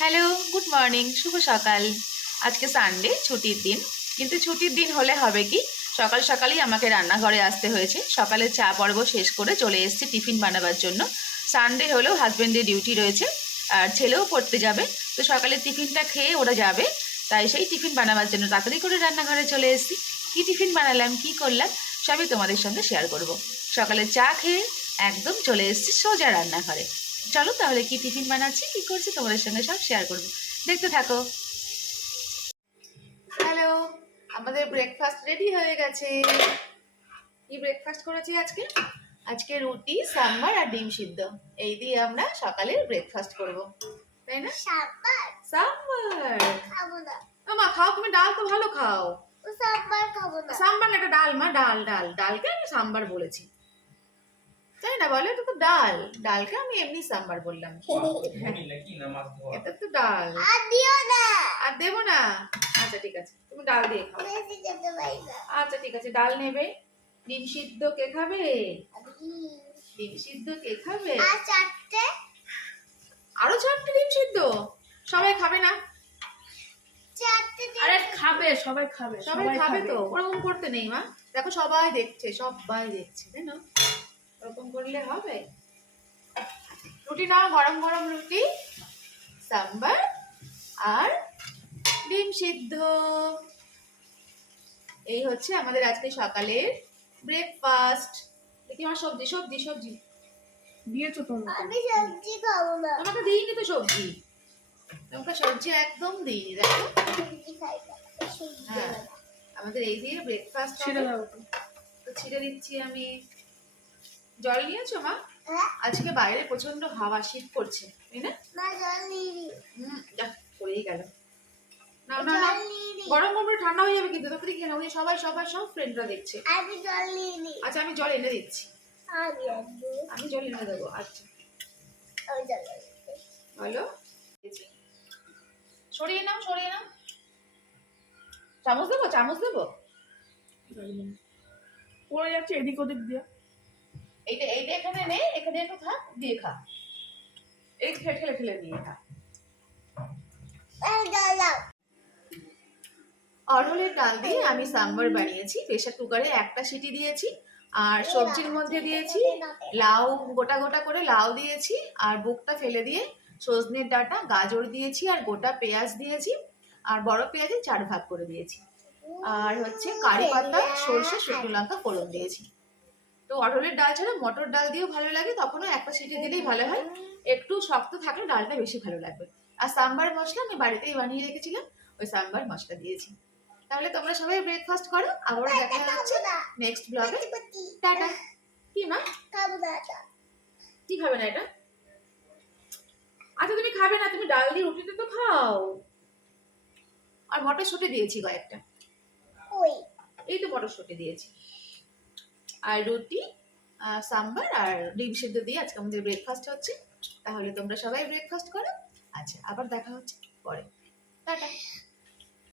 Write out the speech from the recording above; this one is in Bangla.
হ্যালো, গুড মর্নিং, শুভ সকাল। আজকে সানডে, ছুটির দিন। কিন্তু ছুটির দিন হলে হবে কি, সকাল সকালই আমাকে রান্নাঘরে আসতে হয়েছে। সকালে চা পর্ব শেষ করে চলে এসেছি টিফিন বানাবার জন্য। সানডে হলেও হাজব্যান্ডের ডিউটি রয়েছে আর ছেলেও পড়তে যাবে, তো সকালে টিফিনটা খেয়ে ওরা যাবে। তাই সেই টিফিন বানাবার জন্য তাড়াতাড়ি করে রান্নাঘরে চলে এসেছি। কী টিফিন বানালাম, কী করলাম, সবই তোমাদের সঙ্গে শেয়ার করব। সকালে চা খেয়ে একদম চলে এসেছি সোজা রান্নাঘরে। চলো তাহলে কি টিফিন বানাচ্ছি, কি করছি তোমাদের সঙ্গে সব শেয়ার করব, দেখতে থাকো। হ্যালো, আমাদের ব্রেকফাস্ট রেডি হয়ে গেছে। কি ব্রেকফাস্ট করেছি আজকে? আজকে রুটি, সাম্বার আর ডিম সিদ্ধ, এই দিয়ে আমরা সকালের ব্রেকফাস্ট করব, তাই না? সাম্বার খাবো না। মা খাও, তুমি ডাল তো ভালো খাও। সাম্বার খাবো না। সাম্বার না, এটা ডাল মা, ডাল ডাল ডালকে আমি সাম্বার বলেছি, তাই না? বলে এটা তো ডাল, ডালকে আমি এমনি সাম্বার বললাম। এটা তো ডাল। আর দিও না। আর দেবো না? আচ্ছা ঠিক আছে, তুমি ডাল দিয়ে খাও। বেশি খেতে পারি না। আচ্ছা ঠিক আছে, ডাল নেবে। ডিম সিদ্ধ কে খাবে? ডিম সিদ্ধ কে খাবে? আর চারটে। আরো 4টে ডিম সিদ্ধ? সবাই খাবে না? চারটে আরে খাবে, সবাই খাবে, সবাই খাবে তো, ওরকম করতে নেই মা। দেখো সবাই দেখছে, সবাই দেখছে, তাই না? ওরকম করলে হবে? রুটি নাও, গরম গরম রুটি, সাম্বার আর ডিম সিদ্ধ। এই হচ্ছে আমাদের আজকে সকালের ব্রেকফাস্ট। দেখি আমার সবজি সবজি সবজি দিয়েছো তোমরা? আমি সবজি খাবো না। তোমাকে দিইনি তো সবজি, তোমাকে সবজি একদম দিইনি। দেখো সবজি খাই না। সবজি হ্যাঁ, খাই না। আমাদের এই দিয়ে ব্রেকফাস্ট ছিঁড়ে দাও তো। তো ছিঁড়ে দিচ্ছি আমি। জল নিয়েছো মা? হ্যাঁ? আজকে বাইরে প্রচন্ড হাওয়া, শীত করছে, তাই না? না জল নিয়ে নি। যা পড়েই গেল। না না না, জল নিয়ে নি। গরম গরম ঠান্ডা হয়ে যাবে কিন্তু, তাড়াতাড়ি খেয়ে নাও, সবাই সবাই সব ফ্রেন্ডরা দেখছে। আমি জল নিয়ে নি। আচ্ছা আমি জল এনে দিচ্ছি, আমি আনবো। আমি জল এনে দেবো। আচ্ছা আমি জল আনবো। বলো, সরিয়ে নাও সরিয়ে নাও। চামচ দেবো, চামচ দেবো? পড়ে যাচ্ছে এদিক ওদিক দিয়ে। এইটা এইটা এখানে নেই, এখানে একটু থাক, দিয়ে খা। এই ঠেলে ঠেলে দিয়ে খা। আমি জল দাও। অড়হরের ডাল দিয়ে আমি সাম্বার বানিয়েছি। প্রেসার কুকারে একটা সিটি দিয়েছি, আর সবজির মধ্যে দিয়েছি লাউ, গোটা গোটা করে লাউ দিয়েছি, আর বুকটা ফেলে দিয়ে সজনের ডাঁটা, গাজর দিয়েছি, আর গোটা পেঁয়াজ দিয়েছি, আর বড় পেঁয়াজে 4 ভাগ করে দিয়েছি, আর হচ্ছে কারি পাতা, সরষে, শুকনো লঙ্কা ফোড়ন দিয়েছি। তো অড়হরের ডাল ছাড়া মটর ডাল দিয়েও ভালো লাগে, তখনও একটা সিটি দিলেই ভালো হয়। একটু শক্ত থাকলে ডালটা বেশি ভালো লাগবে। আর সাম্বার মশলা আমি বাড়িতেই বানিয়ে রেখেছিলাম, ওই সাম্বার মশলা দিয়েছি। তাহলে তোমরা সবাই ব্রেকফাস্ট করো, আবারও দেখা হচ্ছে নেক্সট ব্লগে। টাটা। কি মা? খাবো না এটা। কি খাবে না এটা? আচ্ছা তুমি খাবে না, তুমি ডাল দিয়ে রুটিতে তো খাও। আর মটরশুঁটি দিয়েছি কয়েকটা, ওই এই তো মটরশুঁটি দিয়েছি। আর রুটি, সাম্বার আর ডিম সিদ্ধ দিয়ে আজকে আমাদের ব্রেকফাস্ট হচ্ছে। তাহলে তোমরা সবাই ব্রেকফাস্ট করো। আচ্ছা আবার দেখা হচ্ছে পরে। টাটা।